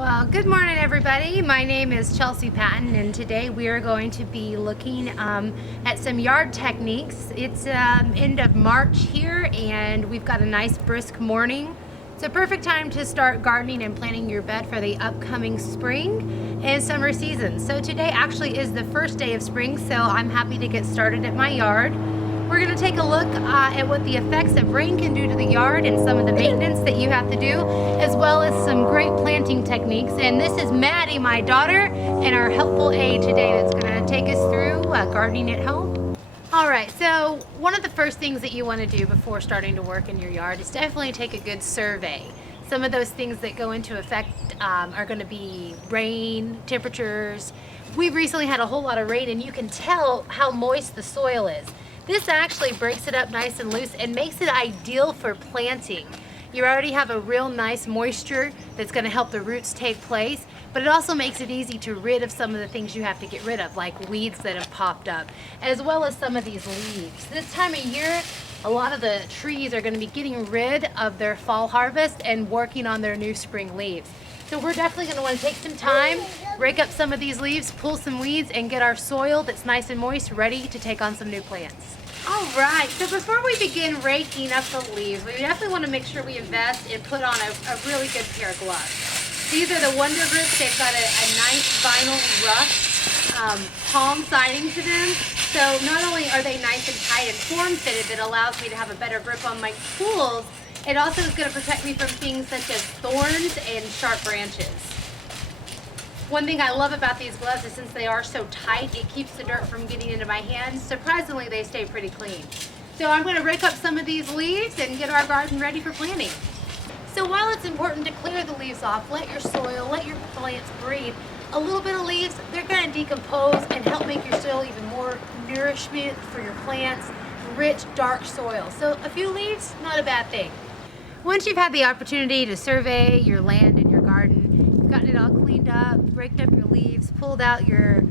Well, good morning everybody. My name is Chelsea Patton and today we are going to be looking at some yard techniques. It's end of March here and we've got a nice brisk morning. It's a perfect time to start gardening and planting your bed for the upcoming spring and summer season. So today actually is the first day of spring, so I'm happy to get started at my yard. We're going to take a look at what the effects of rain can do to the yard and some of the maintenance that you have to do, as well as some great planting techniques. And this is Maddie, my daughter, and our helpful aide today that's going to take us through gardening at home. All right, so one of the first things that you want to do before starting to work in your yard is definitely take a good survey. Some of those things that go into effect are going to be rain, temperatures. We've recently had a whole lot of rain and you can tell how moist the soil is. This actually breaks it up nice and loose and makes it ideal for planting. You already have a real nice moisture that's going to help the roots take place, but it also makes it easy to rid of some of the things you have to get rid of, like weeds that have popped up, as well as some of these leaves. This time of year, a lot of the trees are going to be getting rid of their fall harvest and working on their new spring leaves. So we're definitely going to want to take some time, rake up some of these leaves, pull some weeds, and get our soil that's nice and moist ready to take on some new plants. All right, so before we begin raking up the leaves, we definitely want to make sure we invest and put on a really good pair of gloves. These are the Wonder Groups. They've got a nice vinyl rust palm siding to them. So not only are they nice and tight and form-fitted that allows me to have a better grip on my tools, it also is going to protect me from things such as thorns and sharp branches. One thing I love about these gloves is since they are so tight, it keeps the dirt from getting into my hands. Surprisingly, they stay pretty clean. So I'm going to rake up some of these leaves and get our garden ready for planting. So while it's important to clear the leaves off, let your soil, let your plants breathe, a little bit of leaves, they're going to decompose and help make your soil even more nourishment for your plants, rich, dark soil. So a few leaves, not a bad thing. Once you've had the opportunity to survey your land and your garden, you've gotten it all cleaned up, raked up your leaves, pulled out your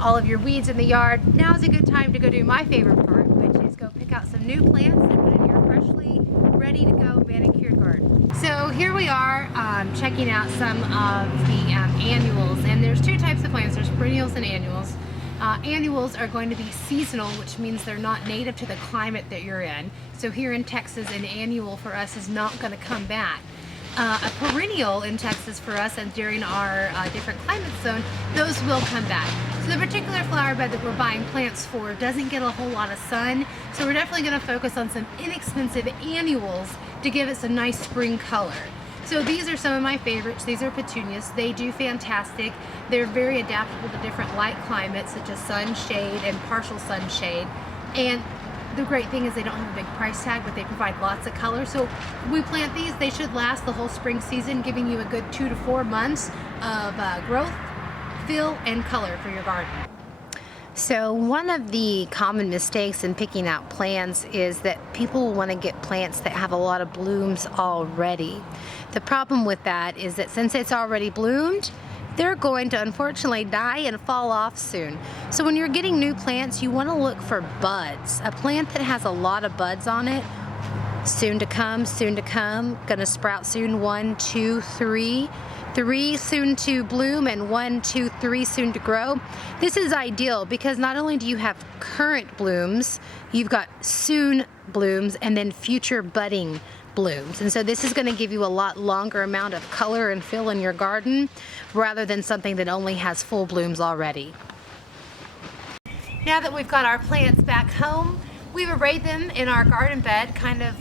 all of your weeds in the yard, now's a good time to go do my favorite part, which is go pick out some new plants and put in your freshly ready to go manicured garden. So here we are checking out some of the annuals, and there's two types of plants. There's perennials and annuals. Annuals are going to be seasonal, which means they're not native to the climate that you're in. So here in Texas, an annual for us is not going to come back. A perennial in Texas for us and during our different climate zone, those will come back. So the particular flower bed that we're buying plants for doesn't get a whole lot of sun, so we're definitely going to focus on some inexpensive annuals to give it some nice spring color. So these are some of my favorites. These are petunias. They do fantastic. They're very adaptable to different light climates such as sun, shade, and partial sunshade. And the great thing is they don't have a big price tag, but they provide lots of color. So we plant these, they should last the whole spring season, giving you a good 2 to 4 months of growth, fill, and color for your garden. So one of the common mistakes in picking out plants is that people want to get plants that have a lot of blooms already. The problem with that is that since it's already bloomed, they're going to unfortunately die and fall off soon. So when you're getting new plants, you want to look for buds. A plant that has a lot of buds on it, soon to come, gonna sprout soon, 1, 2, 3. 3 soon to bloom and 1, 2, 3 soon to grow. This is ideal because not only do you have current blooms, you've got soon blooms and then future budding blooms. And so this is going to give you a lot longer amount of color and fill in your garden rather than something that only has full blooms already. Now that we've got our plants back home, we've arrayed them in our garden bed kind of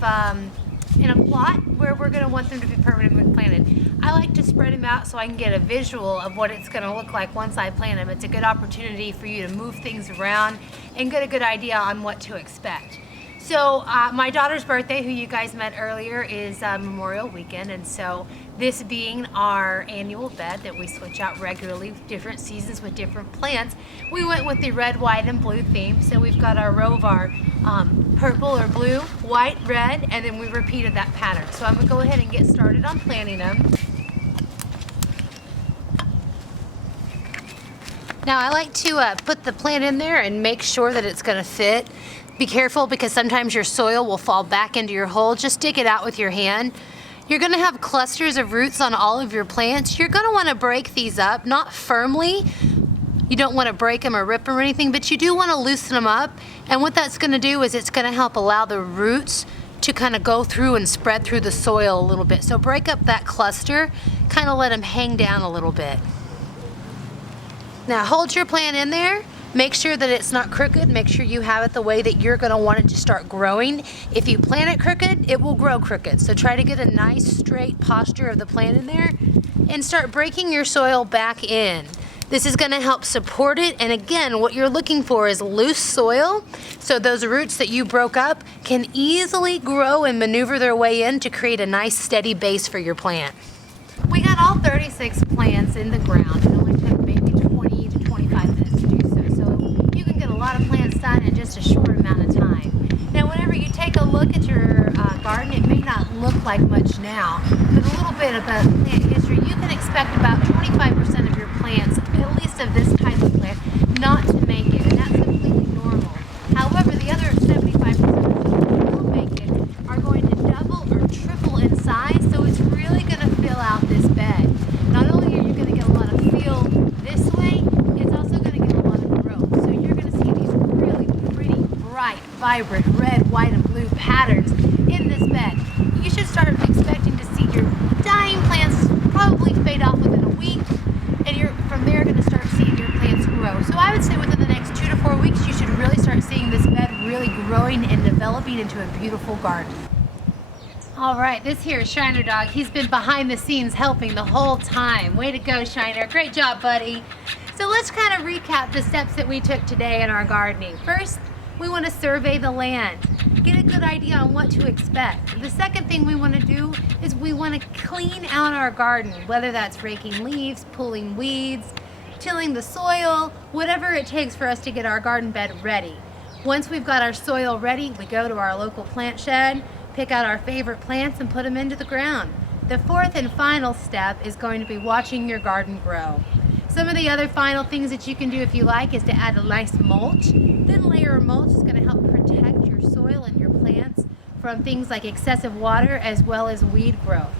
in a plot where we're going to want them to be permanently planted. I like to spread them out so I can get a visual of what it's going to look like once I plant them. It's a good opportunity for you to move things around and get a good idea on what to expect. So my daughter's birthday, who you guys met earlier, is Memorial Weekend, and so this being our annual bed that we switch out regularly, different seasons with different plants, we went with the red, white, and blue theme. So we've got our row of our purple or blue, white, red, and then we repeated that pattern. So I'm going to go ahead and get started on planting them. Now I like to put the plant in there and make sure that it's going to fit. Be careful because sometimes your soil will fall back into your hole. Just dig it out with your hand. You're gonna have clusters of roots on all of your plants. You're gonna wanna break these up, not firmly. You don't wanna break them or rip them or anything, but you do wanna loosen them up. And what that's gonna do is it's gonna help allow the roots to kind of go through and spread through the soil a little bit. So break up that cluster, kind of let them hang down a little bit. Now hold your plant in there. Make sure that it's not crooked. Make sure you have it the way that you're gonna want it to start growing. If you plant it crooked, it will grow crooked. So try to get a nice straight posture of the plant in there and start breaking your soil back in. This is gonna help support it, and again, what you're looking for is loose soil, so those roots that you broke up can easily grow and maneuver their way in to create a nice steady base for your plant. We got all 36 plants in the ground. It only took maybe 20 to 25 minutes to do so you can get a lot of plants done in just a short amount of time. Now whenever you take a look at your garden, it may not look like much now, but a little bit about plant history, you can expect about 25% of your plants, at least of this type of plant, not to make it, and that's completely normal. However, the other 75% of them that will make it are going to double or triple in size, so it's really going to fill out this bed. Not only are you going to get a lot of feel this way, it's also going to get a lot of growth. So you're going to see these really pretty, bright, vibrant red, white, and blue patterns in this bed. You should start expecting to see your dying plants probably fade off within a week, and you're from there going to start seeing your plants grow. So I would say within the next 2 to 4 weeks, you should really start seeing this bed really growing and developing into a beautiful garden. All right, this here is Shiner Dog. He's been behind the scenes helping the whole time. Way to go, Shiner. Great job, buddy. So let's kind of recap the steps that we took today in our gardening. First, we want to survey the land, get a good idea on what to expect. The second thing we want to do is we want to clean out our garden, whether that's raking leaves, pulling weeds, tilling the soil, whatever it takes for us to get our garden bed ready. Once we've got our soil ready, we go to our local plant shed, pick out our favorite plants and put them into the ground. The fourth and final step is going to be watching your garden grow. Some of the other final things that you can do if you like is to add a nice mulch. Thin layer of mulch is going to help protect your soil and your plants from things like excessive water as well as weed growth.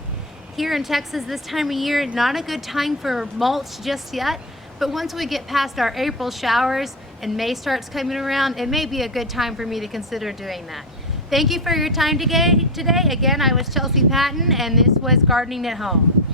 Here in Texas this time of year, not a good time for mulch just yet, but once we get past our April showers and May starts coming around, it may be a good time for me to consider doing that. Thank you for your time today. Again, I was Chelsea Patton, and this was Gardening at Home.